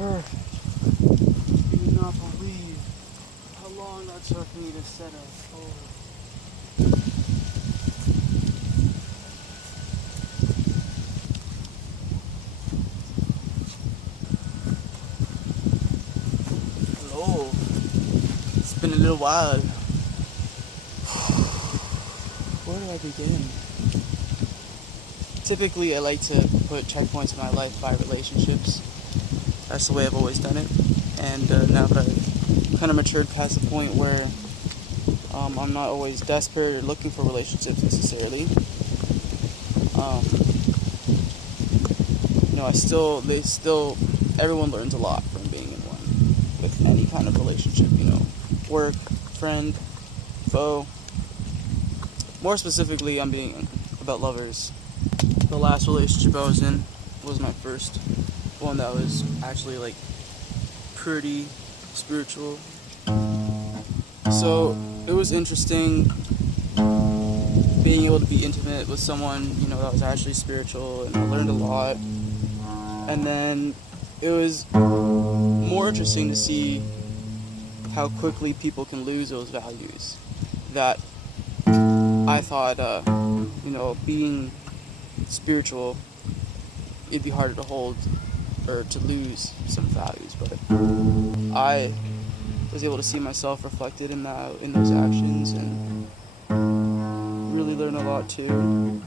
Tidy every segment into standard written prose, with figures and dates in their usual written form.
perfect. You do not believe how long that took me to set up. Hello. It's been a little while. Where do I begin? Typically, I like to put checkpoints in my life by relationships. That's the way I've always done it. And now that I've kind of matured past the point where I'm not always desperate or looking for relationships necessarily, everyone learns a lot from being in one with any kind of relationship, work, friend, foe. More specifically, I'm being about lovers. The last relationship I was in was my first one that was actually pretty spiritual. So it was interesting being able to be intimate with someone, that was actually spiritual, and I learned a lot. And then it was more interesting to see how quickly people can lose those values that I thought, being spiritual, it'd be harder to hold or to lose some values, but I was able to see myself reflected in those actions and really learn a lot too.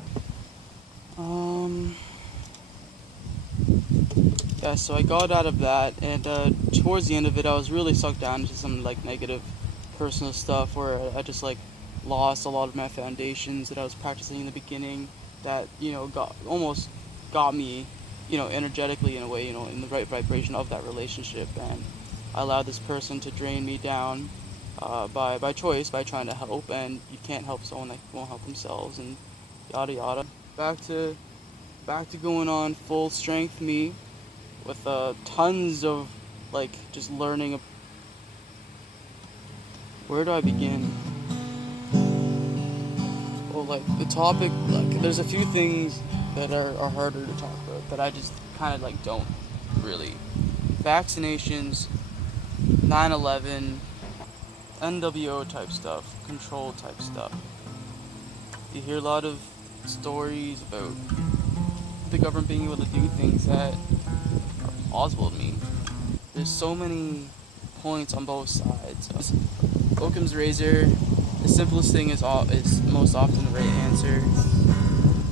So I got out of that, and towards the end of it, I was really sucked down into some negative personal stuff where I just lost a lot of my foundations that I was practicing in the beginning that got me energetically in a way, in the right vibration of that relationship, and I allowed this person to drain me down by choice, by trying to help, and you can't help someone that won't help themselves, and yada yada. Back to going on full strength me with tons of just learning. Where do I begin? Well, the topic, there's a few things that are harder to talk about that I just kind of don't really. Vaccinations, 9/11, NWO type stuff, control type stuff. You hear a lot of stories about the government being able to do things that are plausible to me. There's so many points on both sides. Occam's razor, the simplest thing is most often the right answer.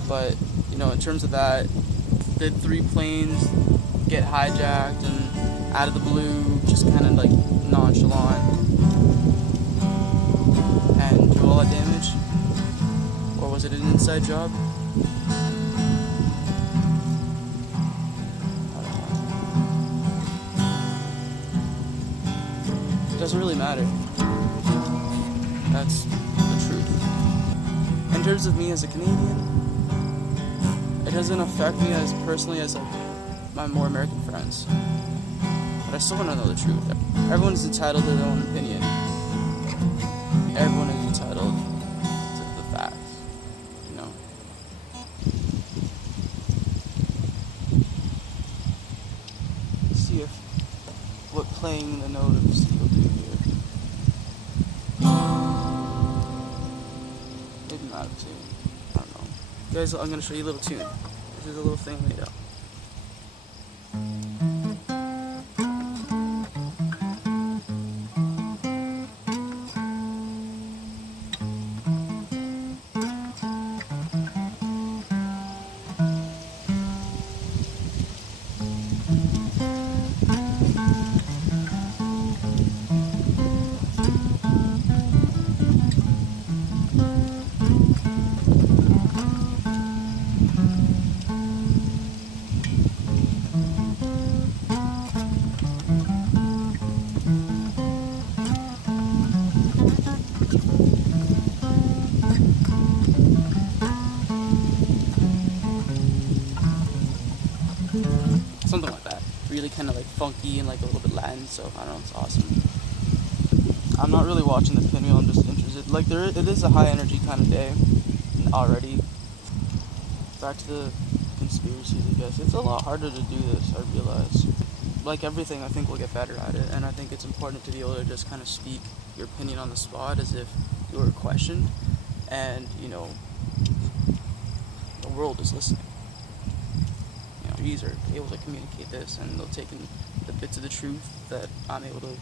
But, in terms of that, did 3 planes get hijacked and out of the blue, just kind of nonchalant, and do all that damage? Or was it an inside job? It doesn't really matter. That's the truth. In terms of me as a Canadian, it doesn't affect me as personally as my more American friends. But I still want to know the truth. Everyone is entitled to their own opinion. Everyone is entitled to the facts, Let's see what playing the note of C will do here. Maybe not a tune. I don't know. Guys, I'm going to show you a little tune. This is a little thing made up. Something like that. Really kind of funky and a little bit Latin, so I don't know, it's awesome. I'm not really watching the pinwheel, I'm just interested. It is a high energy kind of day already. Back to the conspiracies, I guess. It's a lot harder to do this, I realize. like everything, I think we'll get better at it, and I think it's important to be able to just kind of speak your opinion on the spot as if you were questioned, and the world is listening. Trees are able to communicate this, and they'll take in the bits of the truth that I'm able to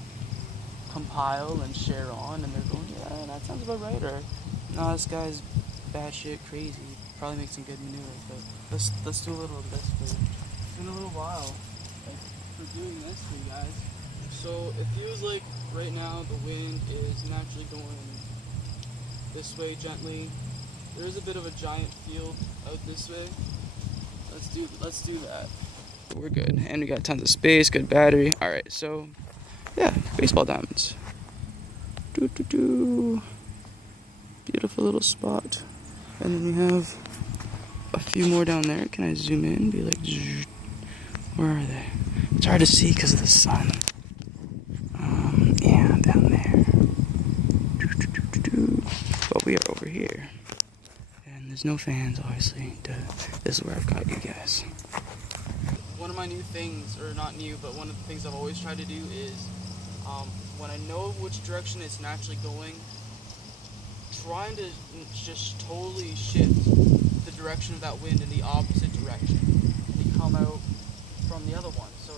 compile and share on, and they're going, yeah, that sounds about right, or no, this guy's batshit crazy. Probably make some good manure, but let's do a little of this for you. It's been a little while for doing this for you guys. So it feels like right now the wind is naturally going this way gently. There is a bit of a giant field out this way. Let's do that. We're good, and we got tons of space, good battery. All right, so yeah, baseball diamonds. Beautiful little spot, and then we have a few more down there. Can I zoom in? Be like, where are they? It's hard to see because of the sun. Yeah, down there. But we are over here. And there's no fans, obviously. This is where I've got you guys. One of my new things, or not new, but one of the things I've always tried to do is, when I know which direction it's naturally going, trying to just totally shift the direction of that wind in the opposite direction. You come out from the other one, so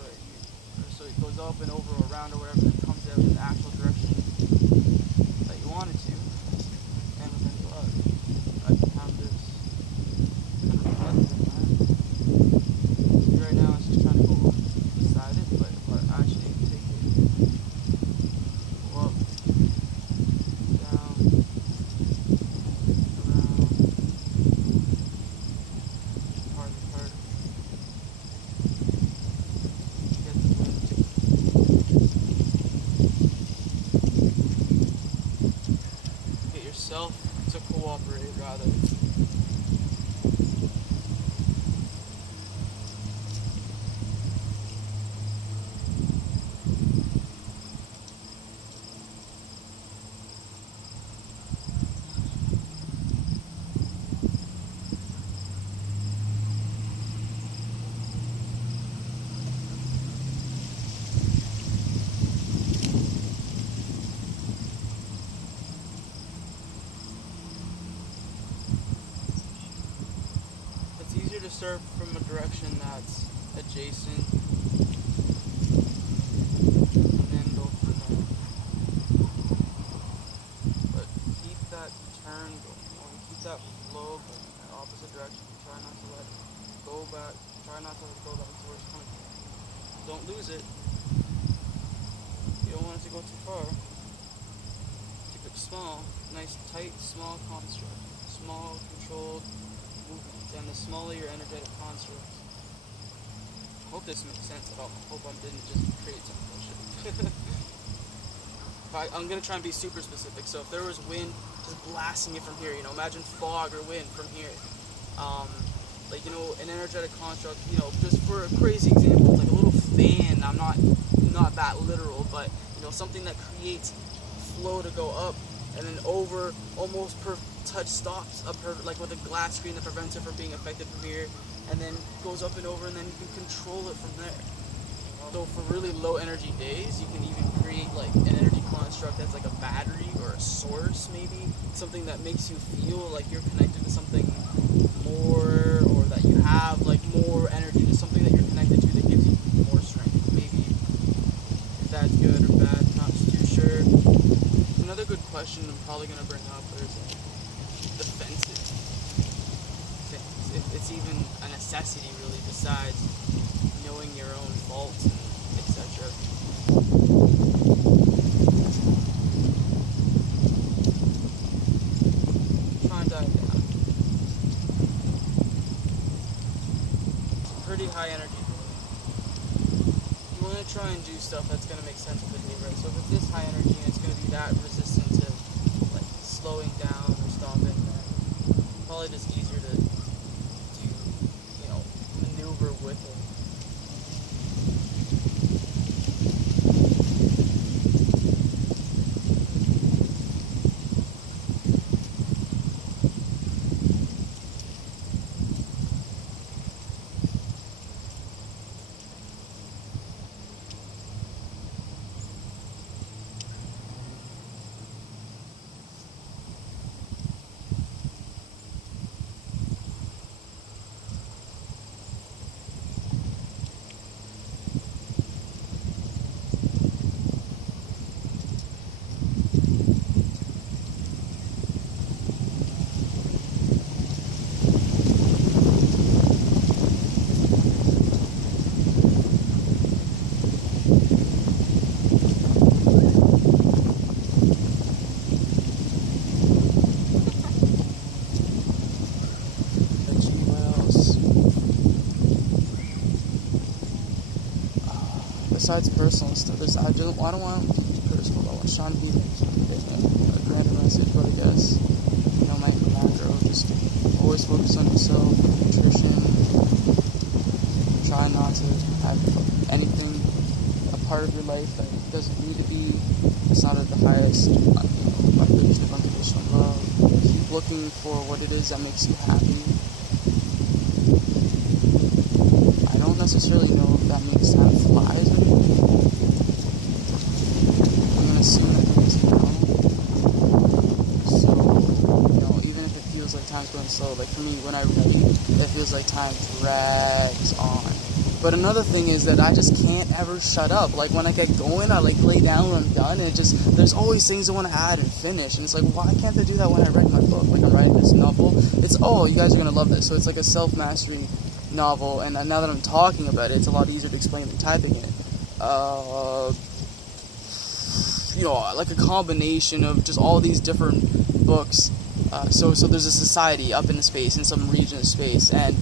it goes up and over or around or whatever, and comes out in the actual direction that you want it to. And within blood, I can have this kind of reflective in that. Right now it's just trying to go beside it, but if I actually take it, go up, down, around, hard, get the wind to get yourself to cooperate rather. It's easier to surf from a direction that's adjacent and then go from there. But keep that turn going, keep that flow going in the opposite direction. Try not to let it go back, try not to let it go back to where it's coming from. Don't lose it. You don't want it to go too far. Keep it small, nice, tight, small construct. Small, controlled movement. And the smaller your energetic construct. I hope this makes sense at all. I hope I didn't just create some bullshit. I'm going to try and be super specific. So if there was wind just blasting you from here, imagine fog or wind from here. An energetic construct, just for a crazy example, like a little fan. I'm not that literal, but, something that creates flow to go up and then over almost per touch stops like with a glass screen that prevents it from being affected from here, and then goes up and over, and then you can control it from there. So for really low energy days, you can even create like an energy construct that's like a battery or a source, maybe something that makes you feel like you're connected to something more, or that you have like more energy, to something that you're connected to that gives you more strength. Maybe if that's good or bad, not too sure. Another good question I'm probably going to bring up is defensive things. It's even a necessity, really, besides knowing your own faults, etc. Try and dive down. It's a pretty high energy. You want to try and do stuff that's going to make sense with the day, right? So if it's this high energy and it's going to be that resistant to like slowing down or stopping, then probably just easier to do, maneuver with it. besides personal stuff, I don't want to keep it personal. I was trying to be a grander message, but I guess, my macro, just always focus on yourself, nutrition, try not to have anything a part of your life that doesn't need to be. It's not at the highest vibration of unconditional love. Keep looking for what it is that makes you happy. I don't necessarily know if that means time flies or anything. I'm gonna assume that means no. So, even if it feels like time's going slow, like for me, when I read, it feels like time drags on. But another thing is that I just can't ever shut up. Like when I get going, I lay down when I'm done, and there's always things I want to add and finish. And it's like, why can't I do that when I write my book? Like I'm writing this novel. It's, you guys are gonna love this. So it's like a self-mastery novel, and now that I'm talking about it, it's a lot easier to explain than typing it. Like a combination of just all these different books. So there's a society up in the space, in some region of space, and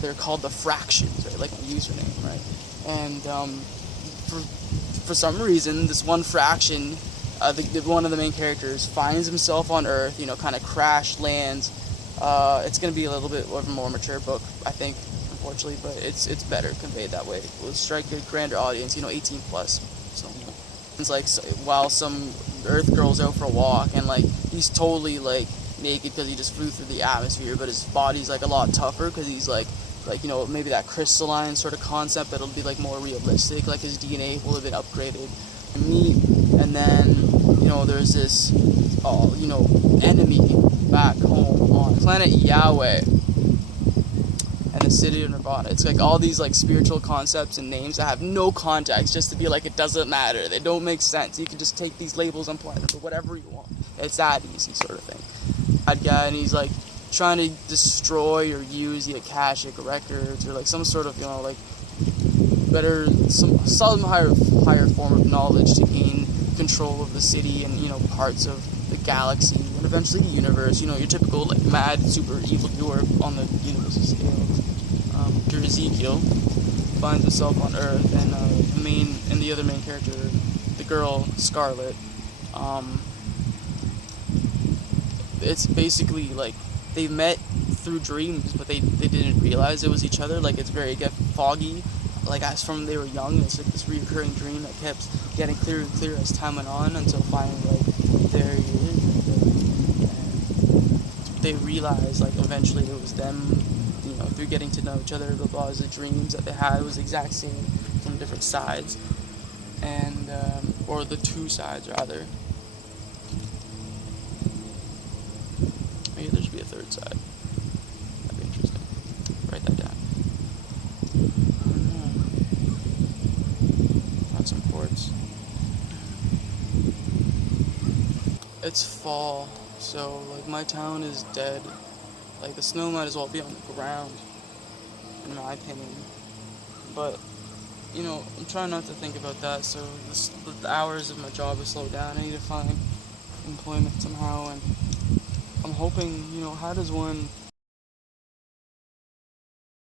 they're called the Fractions, right? Like my username, right? And for some reason, this one fraction, one of the main characters finds himself on Earth, kind of crash lands. It's going to be a little bit of a more mature book, I think, unfortunately, but it's better conveyed that way. It will strike a grander audience, 18 plus. So it's like while some Earth girl's out for a walk, and like he's totally like naked because he just flew through the atmosphere, but his body's like a lot tougher because he's like maybe that crystalline sort of concept, but it'll be like more realistic, like his DNA will have been upgraded and meat. And then there's this enemy back home on planet Yahweh and the city of Nirvana. It's like all these like spiritual concepts and names that have no context, just to be like, it doesn't matter, they don't make sense, you can just take these labels and apply them to whatever you want. It's that easy sort of thing. Bad guy, and he's like trying to destroy or use the Akashic records, or like some sort of some higher form of knowledge to gain control of the city and parts of the galaxy and eventually the universe. Your typical like mad super evil doer on the universal scale. Ezekiel finds himself on Earth, and the other main character, the girl Scarlet, it's basically like they met through dreams, but they didn't realize it was each other. Like it's very foggy, like as from they were young. It's like this recurring dream that kept getting clearer and clearer as time went on, until finally like there he is. And they realized like eventually it was them, through getting to know each other. The dreams that they had was the exact same from different sides, and or the two sides rather. Maybe there should be a third side. That'd be interesting. Write that down. Got some quartz. It's fall, so like my town is dead. Like the snow might as well be on the ground, in my opinion. But I'm trying not to think about that. So the hours of my job have slowed down. I need to find employment somehow, and I'm hoping, how does one